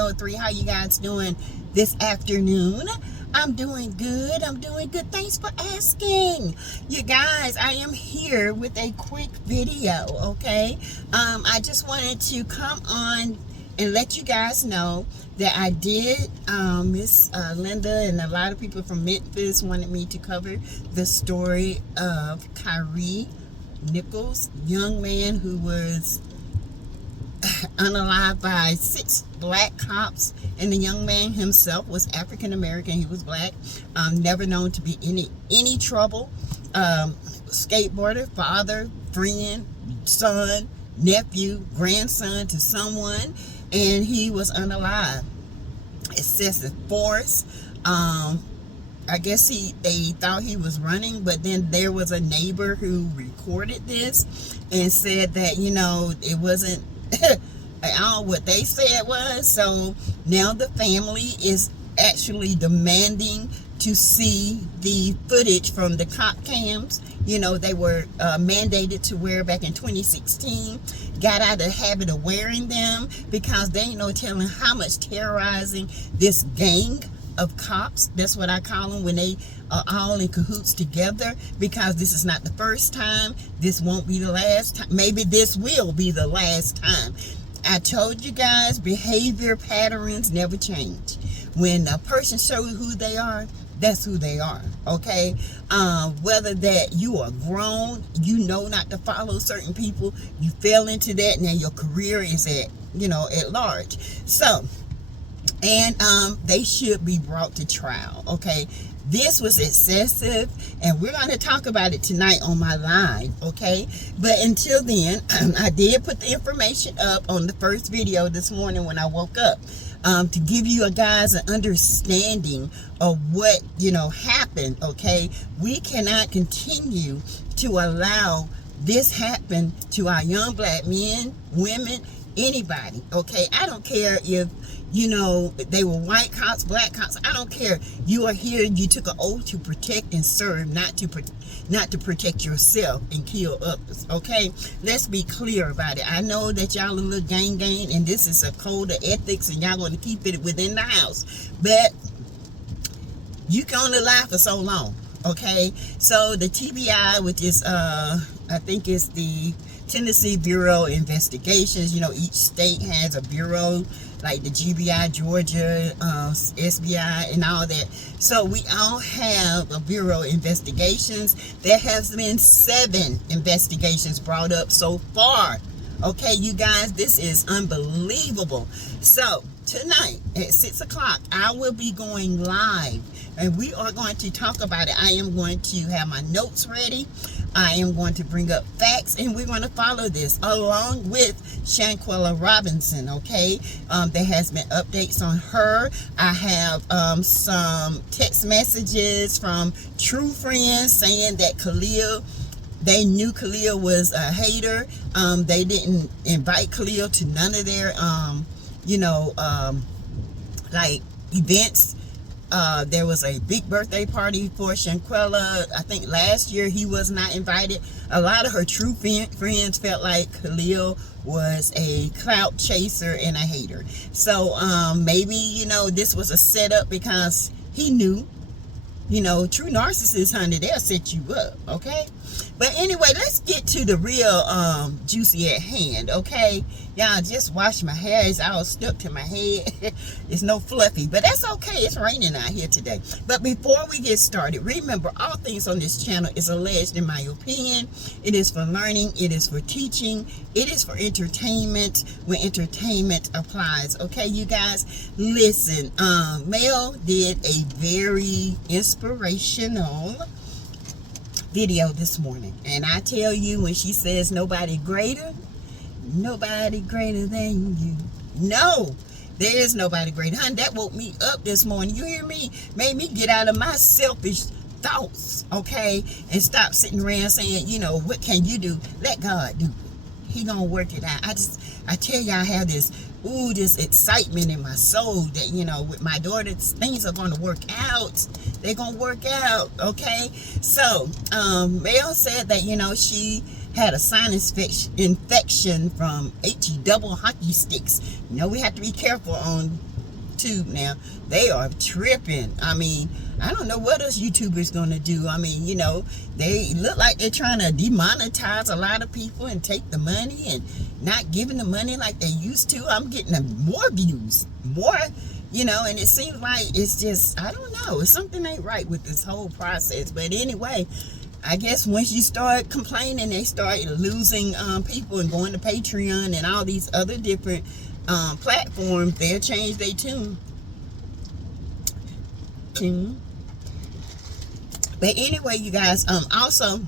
803. How you guys doing this afternoon? I'm doing good. I'm doing good. Thanks for asking. You guys, I am here with a quick video, okay? I just wanted to come on and let you guys know that I did, Miss Linda and a lot of people from Memphis wanted me to cover the story of Kyrie Nichols, young man who was unalived by 6 black cops, and the young man himself was African American. He was black, never known to be any trouble. Skateboarder, father, friend, son, nephew, grandson to someone, and he was unalived. Excessive force. I guess they thought he was running, but then there was a neighbor who recorded this and said that, you know, it wasn't all what they said was. So now the family is actually demanding to see the footage from the cop cams. You know, they were mandated to wear back in 2016, got out of the habit of wearing them because they ain't no telling how much terrorizing this gang of cops, that's what I call them, when they are all in cahoots together, because this is not the first time, this won't be the last time, maybe this will be the last time. I told you guys, behavior patterns never change. When a person shows who they are, that's who they are, okay? Whether that you are grown, you know not to follow certain people, you fell into that, now your career is at large. So, and they should be brought to trial, okay? This was excessive, and we're going to talk about it tonight on my live, okay? But until then, I did put the information up on the first video this morning when I woke up, to give you guys an understanding of what, happened, okay? We cannot continue to allow this happen to our young black men, women, anybody, okay? I don't care if they were white cops, black cops. I don't care. You are here. You took an oath to protect and serve, not to protect yourself and kill others. Okay, let's be clear about it. I know that y'all a little gang, and this is a code of ethics, and y'all going to keep it within the house. But you can only lie for so long. Okay, so the TBI, which is I think it's the Tennessee Bureau of Investigations. Each state has a bureau, like the GBI, Georgia, SBI, and all that. So we all have a Bureau of Investigations. There has been 7 investigations brought up so far. Okay, you guys, this is unbelievable. So tonight at 6 o'clock, I will be going live, and we are going to talk about it. I am going to have my notes ready. I am going to bring up facts, and we're going to follow this along with Shanquella Robinson, okay? There has been updates on her. I have some text messages from true friends saying that Khalil, they knew Khalil was a hater. They didn't invite Khalil to none of their, like events. There was a big birthday party for Shanquella. I think last year he was not invited. A lot of her true friends felt like Khalil was a clout chaser and a hater. So maybe, this was a setup because he knew. True narcissists, honey, they'll set you up, okay? But anyway, let's get to the real juicy at hand, okay? Y'all, just wash my hair. It's all stuck to my head. It's no fluffy, but that's okay. It's raining out here today. But before we get started, remember, all things on this channel is alleged in my opinion. It is for learning. It is for teaching. It is for entertainment when entertainment applies, okay, you guys? Listen, Mel did a very inspirational video this morning, and I tell you, when she says nobody greater than you, no, there is nobody greater, honey. That woke me up this morning, you hear me? Made me get out of my selfish thoughts, okay, and stop sitting around saying, what can you do? Let God do it. He gonna work it out. I tell you, I have this excitement in my soul that, with my daughter, things are going to work out. They're going to work out, okay? So, Mel said that, she had a sinus infection from HE double hockey sticks. We have to be careful on YouTube now. They are tripping. I mean, I don't know what else YouTubers gonna do. I mean, you know, they look like they're trying to demonetize a lot of people and take the money and not giving the money like they used to. I'm getting more views, more, you know, and it seems like it's just, I don't know, it's something ain't right with this whole process. But anyway, I guess once you start complaining, they start losing people and going to Patreon and all these other different platforms. They'll change their tune. But anyway, you guys, also,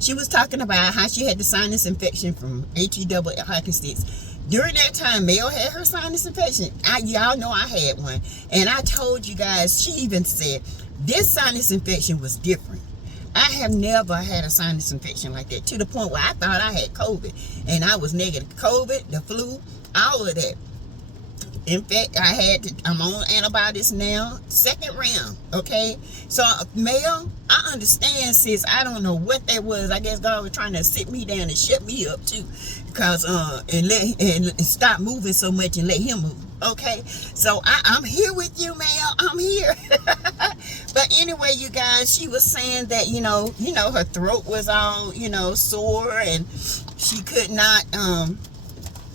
she was talking about how she had the sinus infection from HE-double hockey sticks. During that time, Mel had her sinus infection. Y'all know I had one. And I told you guys, she even said, this sinus infection was different. I have never had a sinus infection like that, to the point where I thought I had COVID, and I was negative. COVID, the flu, all of that. In fact, I'm on antibiotics now, 2nd round, okay? So, Mel, I understand, sis. I don't know what that was. I guess God was trying to sit me down and shut me up, too. Because, and stop moving so much and let him move, okay? So, I'm here with you, Mel. I'm here. But anyway, you guys, she was saying that, you know, her throat was all, you know, sore, and she could not,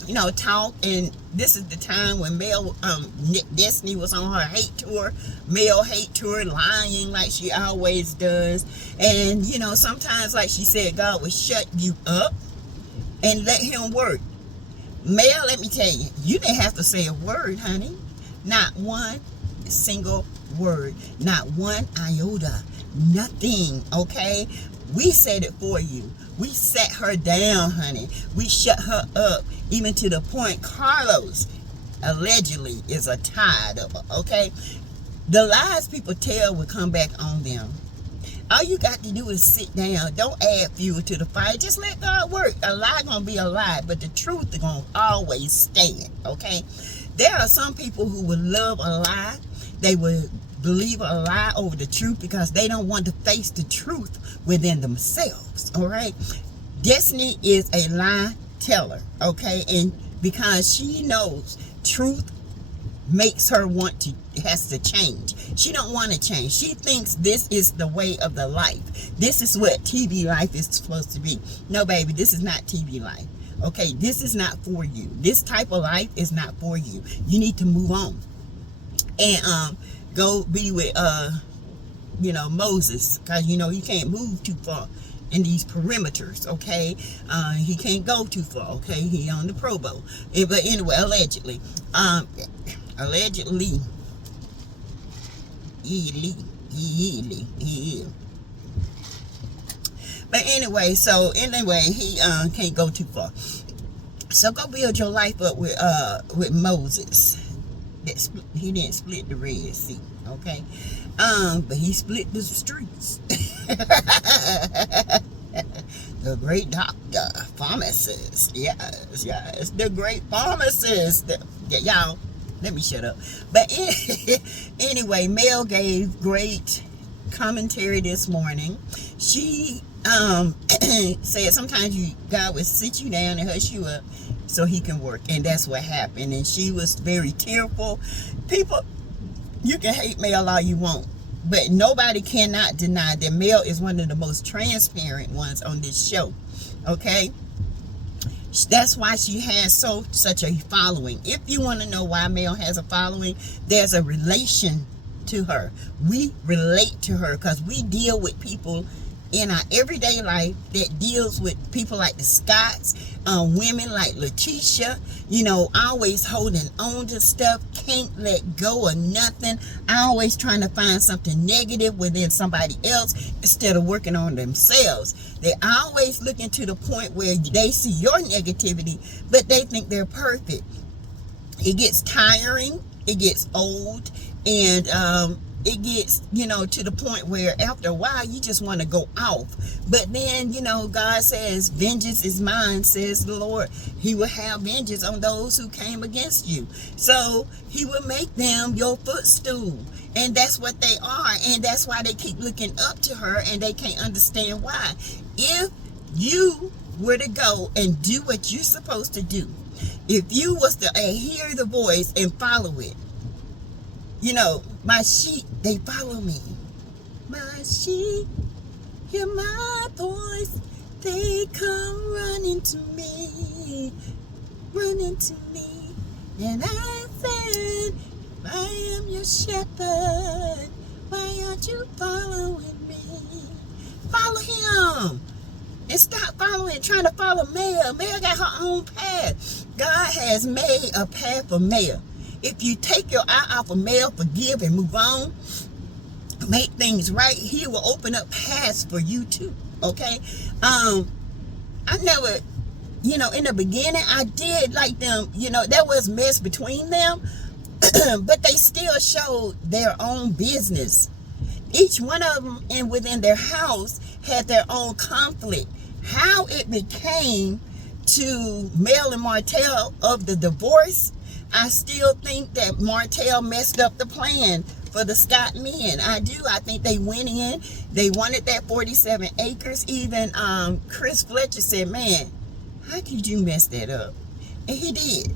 you know, talk. And this is the time when Mel, Destiny was on her hate tour, Mel hate tour, lying like she always does. And, you know, sometimes, like she said, God will shut you up and let him work. Mel, let me tell you, you didn't have to say a word, honey. Not one single word. Not one iota. Nothing, okay? We said it for you. We sat her down, honey. We shut her up, even to the point Carlos allegedly is a tired of her, okay? The lies people tell will come back on them. All you got to do is sit down. Don't add fuel to the fire. Just let God work. A lie gonna be a lie, but the truth is gonna always stand, okay? There are some people who would love a lie. They would believe a lie over the truth because they don't want to face the truth within themselves, all right? Destiny is a lie teller, okay? And because she knows truth makes her has to change. She don't want to change. She thinks this is the way of the life. This is what TV life is supposed to be. No, baby, this is not TV life. Okay, this is not for you. This type of life is not for you. You need to move on and go be with you know, Moses, because you know you can't move too far in these perimeters, okay? He can't go too far, okay? He on the probo. But anyway, allegedly, but anyway, so anyway, he can't go too far. So go build your life up with Moses. He didn't split the Red Sea, okay? But he split the streets. The great doctor, pharmacist, yes, the great pharmacist. Y'all, let me shut up. But anyway, Mel gave great commentary this morning. She said sometimes God will sit you down and hush you up so he can work, and that's what happened. And she was very tearful. People, you can hate Mel all you want, but nobody cannot deny that Mel is one of the most transparent ones on this show, okay? That's why she has such a following. If you want to know why Mel has a following, there's a relation to her. We relate to her because we deal with people in our everyday life that deals with people like the Scotts, women like Letitia, you know, always holding on to stuff, can't let go of nothing, always trying to find something negative within somebody else instead of working on themselves. They're always looking to the point where they see your negativity, but they think they're perfect. It gets tiring, it gets old, and it gets, you know, to the point where after a while you just want to go off. But then, you know, God says, vengeance is mine, says the Lord. He will have vengeance on those who came against you. So he will make them your footstool. And that's what they are. And that's why they keep looking up to her and they can't understand why. If you were to go and do what you're supposed to do, if you was to hear the voice and follow it, You know, my sheep, they follow me. My sheep hear my voice. They come running to me. Running to me. And I said, I am your shepherd. Why aren't you following me? Follow him. And stop trying to follow Mel. Mel got her own path. God has made a path for Mel. If you take your eye off of Mel, forgive and move on, make things right, he will open up paths for you too. Okay? I never, you know, in the beginning, I did like them, you know, there was mess between them, but they still showed their own business. Each one of them within their house had their own conflict. How it became to Mel and Martel of the divorce, I still think that Martel messed up the plan for the Scott men. I do. I think they went in. They wanted that 47 acres. Even Chris Fletcher said, man, how could you mess that up? And he did.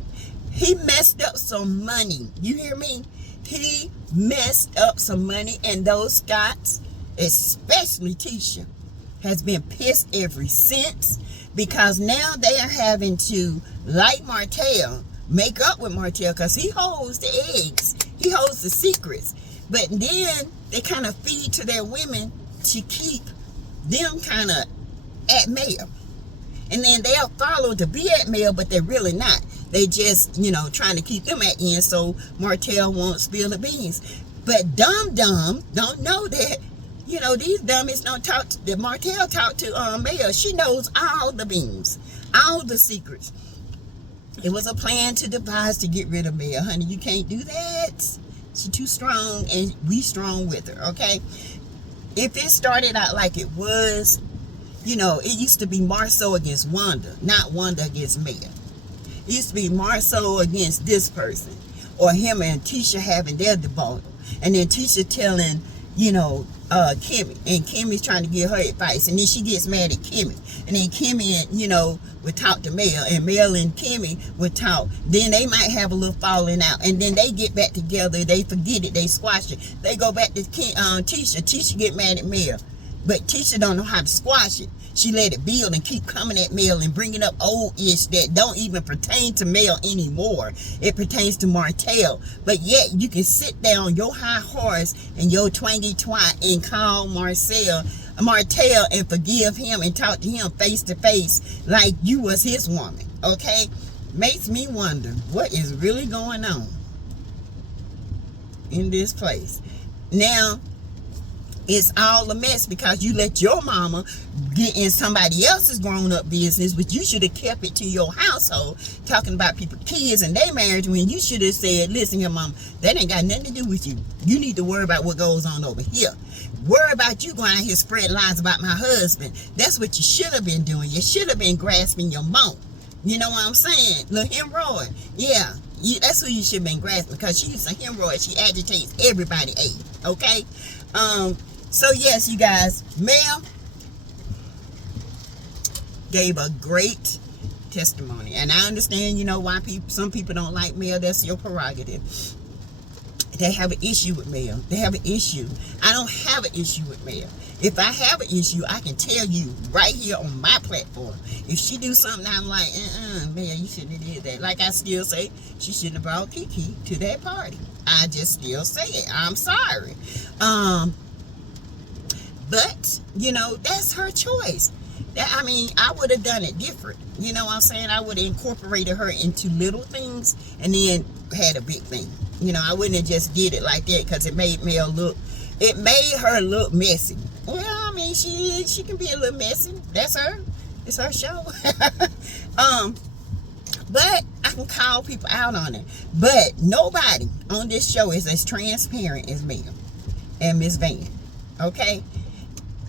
He messed up some money. You hear me? He messed up some money, and those Scotts, especially Tisha, has been pissed ever since, because now they are having to, like Martel, make up with Martel, because he holds the eggs. He holds the secrets. But then they kind of feed to their women to keep them kind of at Mel. And then they'll follow to be at Mel, but they're really not. They just, you know, trying to keep them at end so Martel won't spill the beans. But dumb don't know that, you know, these dummies don't talk to, that Martel talked to Mel. She knows all the beans, all the secrets. It was a plan to devise to get rid of Mel. Honey, you can't do that. She's too strong, and we strong with her, okay? If it started out like it was, you know, it used to be Marceau against Wanda, not Wanda against Mel. It used to be Marceau against this person, or him and Tisha having their debacle, and then Tisha telling, you know, Kimmy, and Kimmy's trying to give her advice, and then she gets mad at Kimmy, and then Kimmy, you know, would talk to Mel, and Mel and Kimmy would talk. Then they might have a little falling out, and then they get back together. They forget it, they squash it. They go back to Tisha. Tisha get mad at Mel, but Tisha don't know how to squash it. She let it build and keep coming at Mel and bringing up old ish that don't even pertain to Mel anymore. It pertains to Martel. But yet you can sit down your high horse and your twangy twat and call Martel and forgive him and talk to him face to face like you was his woman. Okay? Makes me wonder what is really going on in this place. Now, it's all a mess because you let your mama get in somebody else's grown-up business, but you should have kept it to your household, talking about people's kids and their marriage, when you should have said, listen here, mama, that ain't got nothing to do with you. You need to worry about what goes on over here. Worry about you going out here spreading lies about my husband. That's what you should have been doing. You should have been grasping your mouth. You know what I'm saying? Look, hemorrhoid. Yeah, that's who you should have been grasping, because she's a hemorrhoid. She agitates everybody, okay? So yes, you guys, Mel gave a great testimony, and I understand, you know, why some people don't like Mel. That's your prerogative. They have an issue with Mel. They have an issue. I don't have an issue with Mel. If I have an issue, I can tell you right here on my platform. If she do something, I'm like, Mel, you shouldn't have did that. Like I still say, she shouldn't have brought Kiki to that party. I just still say it. I'm sorry. But, you know, that's her choice. I mean, I would have done it different. You know what I'm saying? I would have incorporated her into little things and then had a big thing. You know, I wouldn't have just did it like that, because it made her look messy. Well, I mean, she can be a little messy. That's her. It's her show. But I can call people out on it. But nobody on this show is as transparent as Mel and Miss Van. Okay?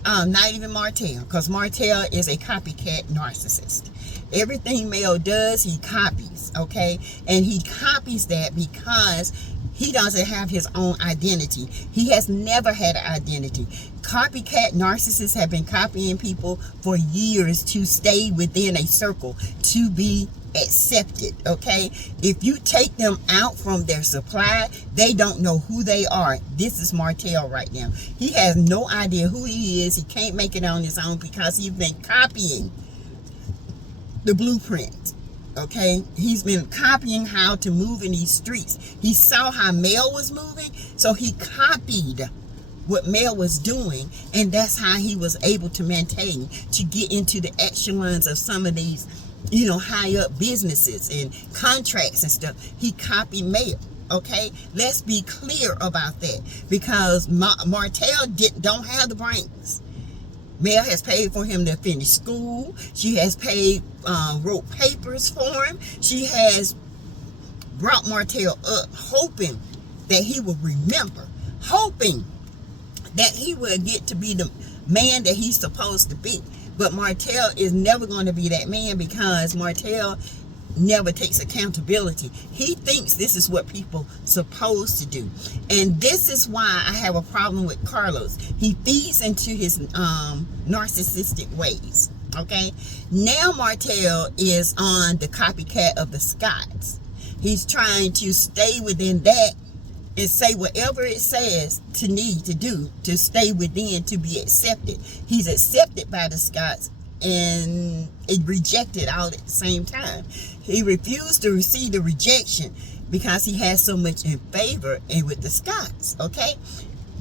Not even Martel, because Martel is a copycat narcissist. Everything Mel does, he copies, okay? And he copies that because he doesn't have his own identity. He has never had an identity. Copycat narcissists have been copying people for years to stay within a circle, to be accepted, okay? If you take them out from their supply, they don't know who they are. This is Martel right now. He has no idea who he is. He can't make it on his own because he's been copying the blueprint, okay? He's been copying how to move in these streets. He saw how Mel was moving, so he copied what Mel was doing, and that's how he was able to maintain, to get into the echelons of some of these, you know, high up businesses and contracts and stuff. He copied Mel, okay? Let's be clear about that, because Martel don't have the brains. Mel has paid for him to finish school. She has wrote papers for him. She has brought Martel up, hoping that he will remember, hoping that he will get to be the man that he's supposed to be. But Martel is never going to be that man, because Martel never takes accountability. He thinks this is what people supposed to do. And this is why I have a problem with Carlos. He feeds into his narcissistic ways, okay? Now Martel is on the copycat of the Scotts. He's trying to stay within that and say whatever it says to need to do to stay within, to be accepted. He's accepted by the Scotts and rejected all at the same time. He refused to receive the rejection because he has so much in favor and with the Scotts, okay?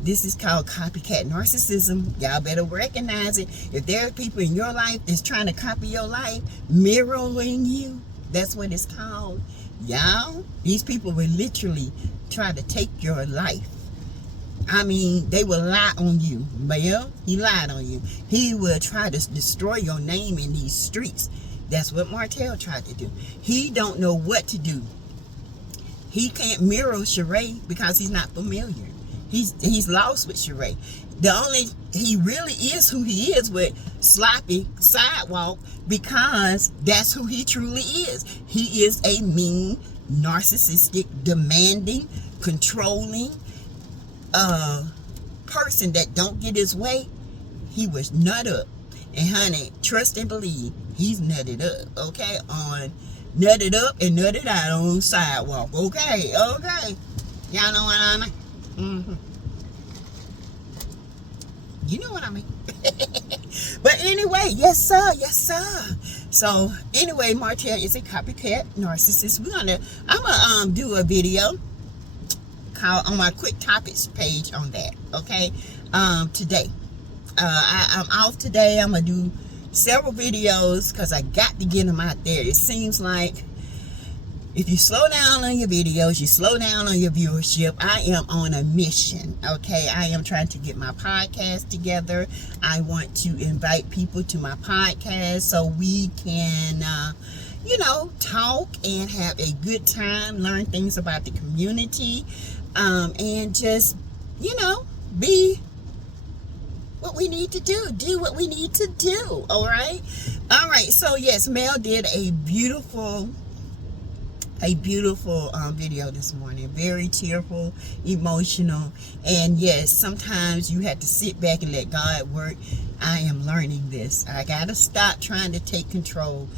This is called copycat narcissism. Y'all better recognize it. If there are people in your life that's trying to copy your life, mirroring you, that's what it's called. Y'all, these people will literally try to take your life. I mean, they will lie on you. Mel, he lied on you. He will try to destroy your name in these streets. That's what Martel tried to do. He don't know what to do. He can't mirror Shari because he's not familiar. He's lost with Shari. He really is who he is with Sloppy Sidewalk, because that's who he truly is. He is a mean, narcissistic, demanding, controlling person that don't get his way. He was nut up. And honey, trust and believe, he's nutted up, okay? On nutted up and nutted out on Sidewalk, okay? Okay. Y'all know what I mean? Mm-hmm. You know what I mean. But anyway, yes sir, yes sir. So anyway, Martel is a copycat narcissist. I'm gonna do a video called on my quick topics page on that, okay? Today I'm off today. I'm gonna do several videos because I got to get them out there. It seems like if you slow down on your videos, you slow down on your viewership. I am on a mission, okay? I am trying to get my podcast together. I want to invite people to my podcast so we can, you know, talk and have a good time, learn things about the community, and just, you know, be what we need to do what we need to do. All right. So yes, Mel did a beautiful video this morning. Very tearful, emotional, and yes, sometimes you have to sit back and let God work. I am learning this. I gotta stop trying to take control,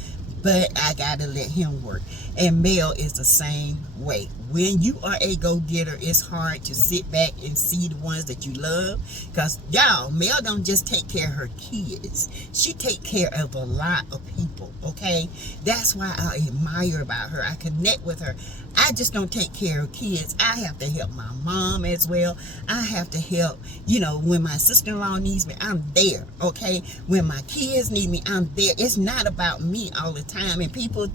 but I gotta let him work. And Mel is the same way. When you are a go-getter, it's hard to sit back and see the ones that you love, because y'all, Mel don't just take care of her kids. She take care of a lot of people, okay? That's why I admire about her. I connect with her. I just don't take care of kids. I have to help my mom as well. I have to help, you know, when my sister-in-law needs me, I'm there, okay? When my kids need me, I'm there. It's not about me all the time. And people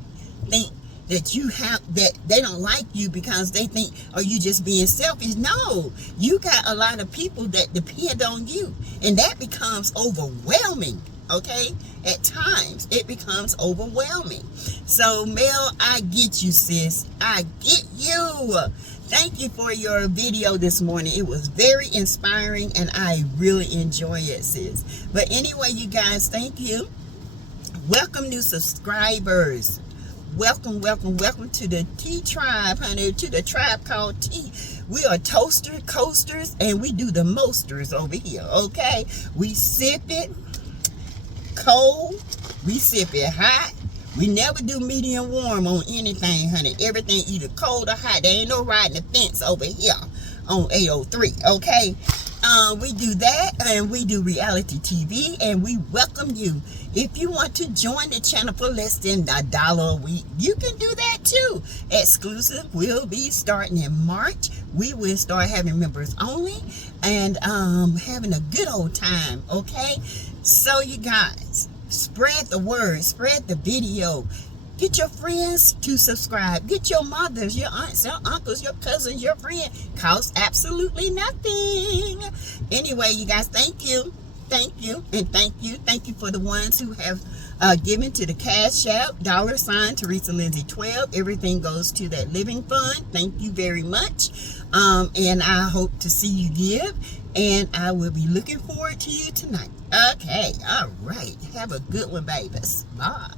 think that they don't like you because they think, are you just being selfish? No, you got a lot of people that depend on you, and that becomes overwhelming, okay? At times it becomes overwhelming. So Mel, I get you, sis. I get you. Thank you for your video this morning. It was very inspiring and I really enjoy it, sis. But anyway, you guys, thank you. Welcome new subscribers. Welcome to the T tribe, honey, to the tribe called T. We are toaster coasters and we do the mosters over here, okay? We sip it cold, we sip it hot, We never do medium warm on anything, honey. Everything either cold or hot. There ain't no riding the fence over here on 803, okay? We do that, and we do reality TV, and we welcome you. If you want to join the channel for less than $1 a week, you can do that too. Exclusive will be starting in March. We will start having members only and having a good old time, okay? So you guys, spread the word, spread the video. Get your friends to subscribe. Get your mothers, your aunts, your uncles, your cousins, your friends. Costs absolutely nothing. Anyway, you guys, thank you. Thank you. And thank you. Thank you for the ones who have given to the Cash App, $ Teresa Lindsay 12. Everything goes to that living fund. Thank you very much. And I hope to see you give. And I will be looking forward to you tonight. Okay. All right. Have a good one, babies. Bye.